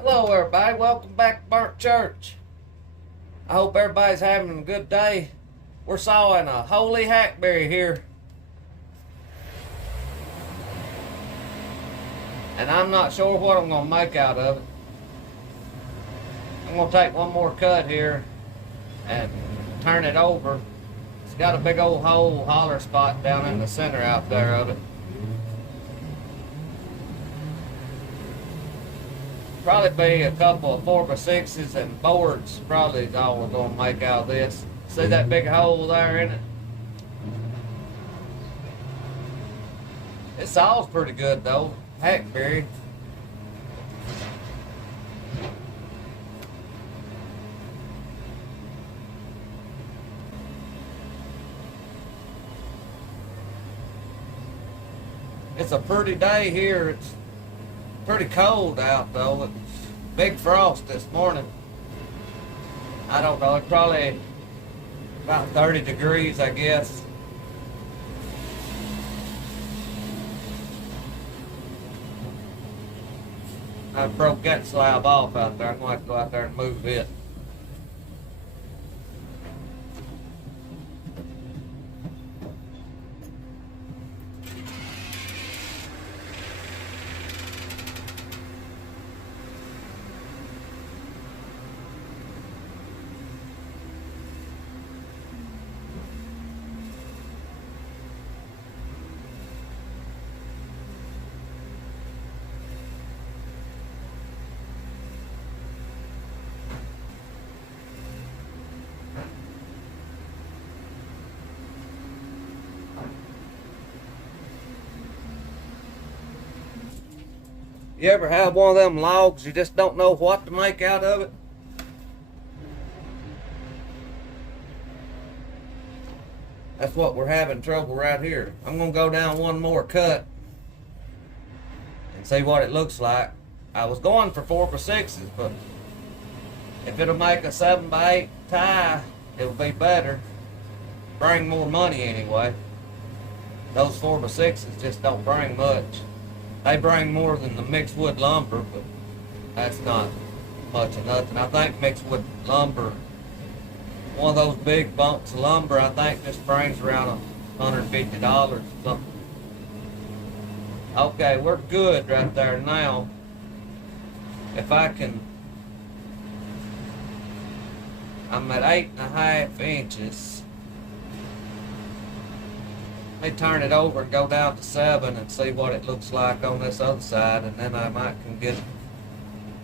Hello, everybody. Welcome back to Burnt Church. I hope everybody's having a good day. We're sawing a holey hackberry here, and I'm not sure what I'm going to make out of it. I'm going to take one more cut here and turn it over. It's got a big old hole holler spot down in the center out there of it. Probably be a couple of 4x6s and boards, probably is all we're going to make out of this. See that big hole there in it? It saws pretty good though, hackberry. It's a pretty day here. It's pretty cold out though. It's big frost this morning. I don't know, it's probably about 30 degrees, I guess. I broke that slab off out there. I'm going to have to go out there and move it. You ever have one of them logs you just don't know what to make out of it? That's what we're having trouble right here. I'm going to go down one more cut and see what it looks like. I was going for 4x6s, but if it'll make a 7x8 tie, it'll be better. Bring more money anyway. Those 4x6s just don't bring much. They bring more than the mixed wood lumber, but that's not much of nothing. I think mixed wood lumber, one of those big bunks of lumber, I think just brings around $150 or something. Okay, we're good right there now. If I can, I'm at 8.5 inches. Let me turn it over and go down to 7 and see what it looks like on this other side, and then I might can get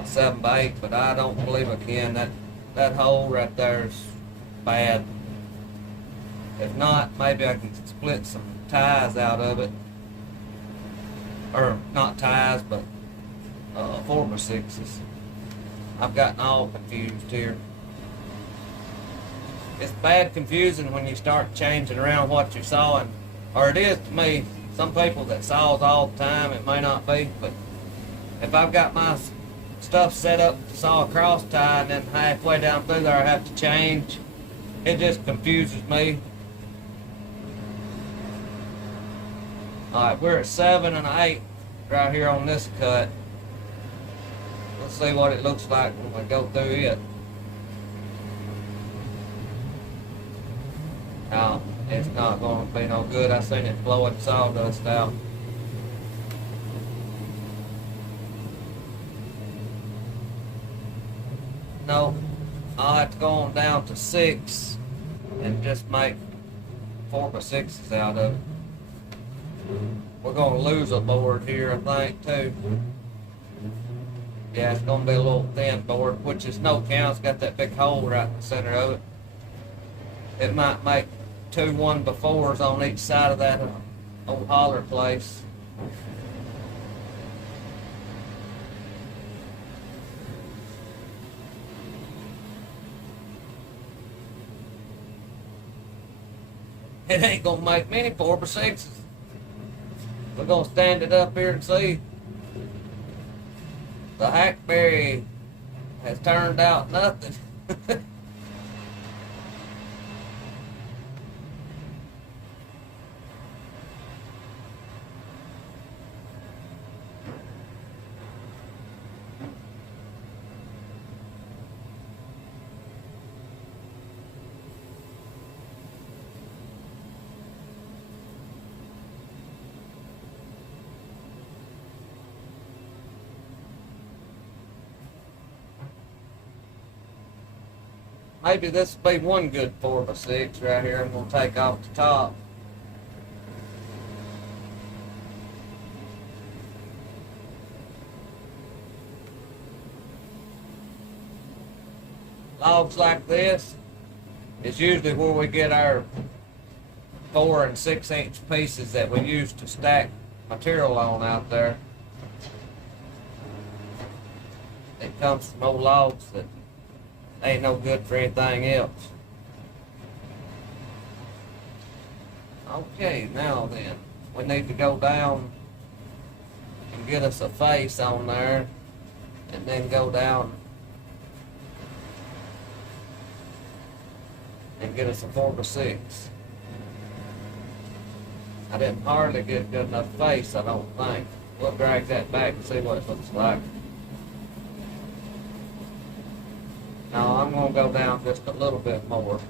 a 7x8, but I don't believe I can. That hole right there is bad. If not, maybe I can split some ties out of it, or not ties, but 4x6s. I've gotten all confused here. It's bad confusing when you start changing around what you're sawing. Or it is to me. Some people that saws all the time, it may not be, but if I've got my stuff set up to saw a cross tie and then halfway down through there I have to change, it just confuses me. Alright, we're at 7 and 8 right here on this cut. Let's see what it looks like when we go through it. No, it's not going to be no good. I seen it blowing sawdust out. No, I'll have to go on down to 6 and just make 4x6s out of it. We're going to lose a board here, I think, too. Yeah, it's going to be a little thin board, which is no count. It's got that big hole right in the center of it. It might make 2 1x4s on each side of that old holler place. It ain't gonna make many 4x6s. We're gonna stand it up here and see. The hackberry has turned out nothing. maybe this will be one good 4x6 right here. I'm going to take off the top. Logs like this is usually where we get our 4 and 6 inch pieces that we use to stack material on out there. It comes from old logs that ain't no good for anything else. Okay, now then, we need to go down and get us a face on there, and then go down and get us a 4x6. I didn't hardly get a good enough face, I don't think. We'll drag that back and see what it looks like. Now I'm going to go down just a little bit more.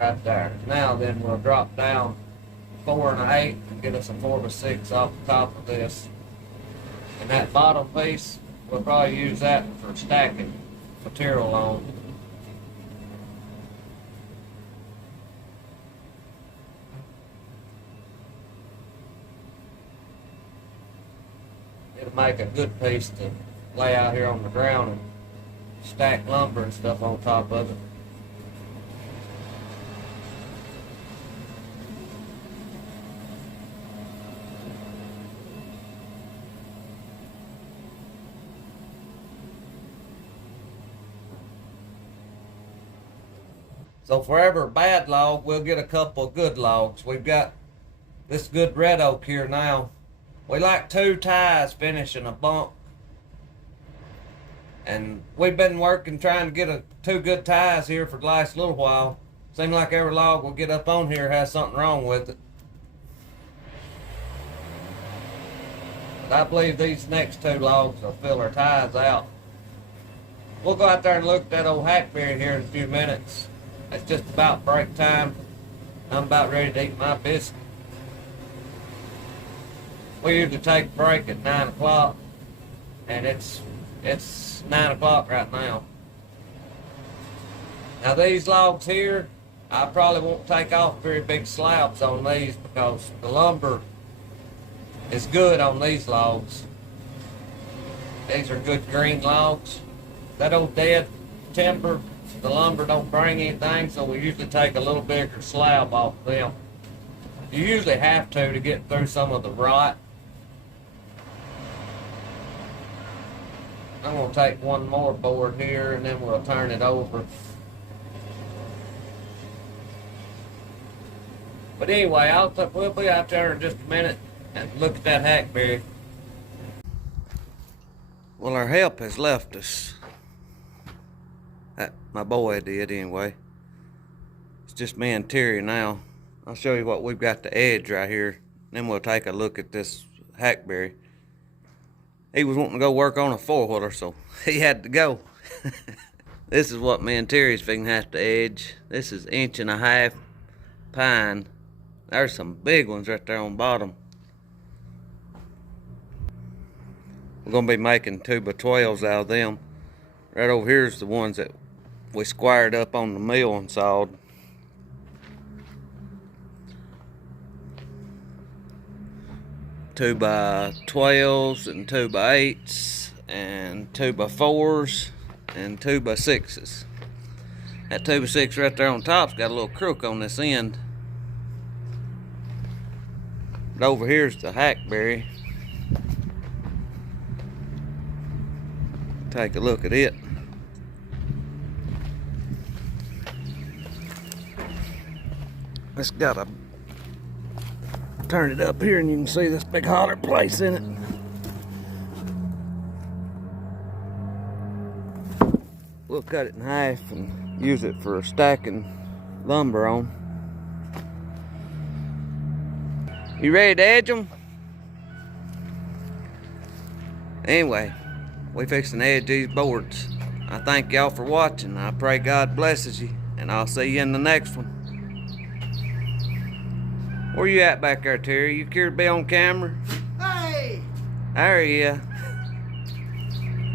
Right there. Now then we'll drop down 4 1/8 and get us a 4x6 off the top of this. And that bottom piece, we'll probably use that for stacking material on. It'll make a good piece to lay out here on the ground and stack lumber and stuff on top of it. So for every bad log, we'll get a couple of good logs. We've got this good red oak here now. We like 2 ties finishing a bunk. And we've been working trying to get 2 good ties here for the last little while. Seems like every log we'll get up on here has something wrong with it. But I believe these next 2 logs will fill our ties out. We'll go out there and look at that old hackberry here in a few minutes. It's just about break time. I'm about ready to eat my biscuit. We usually take a break at 9 o'clock, and it's 9 o'clock right now. Now these logs here, I probably won't take off very big slabs on these because the lumber is good on these logs. These are good green logs. That old dead timber, the lumber don't bring anything, so we usually take a little bigger slab off them. You usually have to get through some of the rot. I'm going to take one more board here and then we'll turn it over. But anyway, we'll be out there in just a minute and look at that hackberry. Well, our help has left us. My boy did anyway. It's just me and Terry now. I'll show you what we've got the edge right here. Then we'll take a look at this hackberry. He was wanting to go work on a 4-wheeler, so he had to go. This is what me and Terry's fixing to have to edge. This is 1.5 inch pine. There's some big ones right there on the bottom. We're gonna be making 2x12s out of them. Right over here's the ones that we squared up on the mill and sawed. Two by 12s and 2x8s and 2x4s and 2x6s. That 2x6 right there on top's got a little crook on this end. But over here's the hackberry. Take a look at it. It's got a, turn it up here and you can see this big holler place in it. We'll cut it in half and use it for stacking lumber on. You ready to edge them? Anyway, we fixing to edge these boards. I thank y'all for watching. I pray God blesses you, and I'll see you in the next one. Where you at back there, Terry? You care to be on camera? Hey! There you.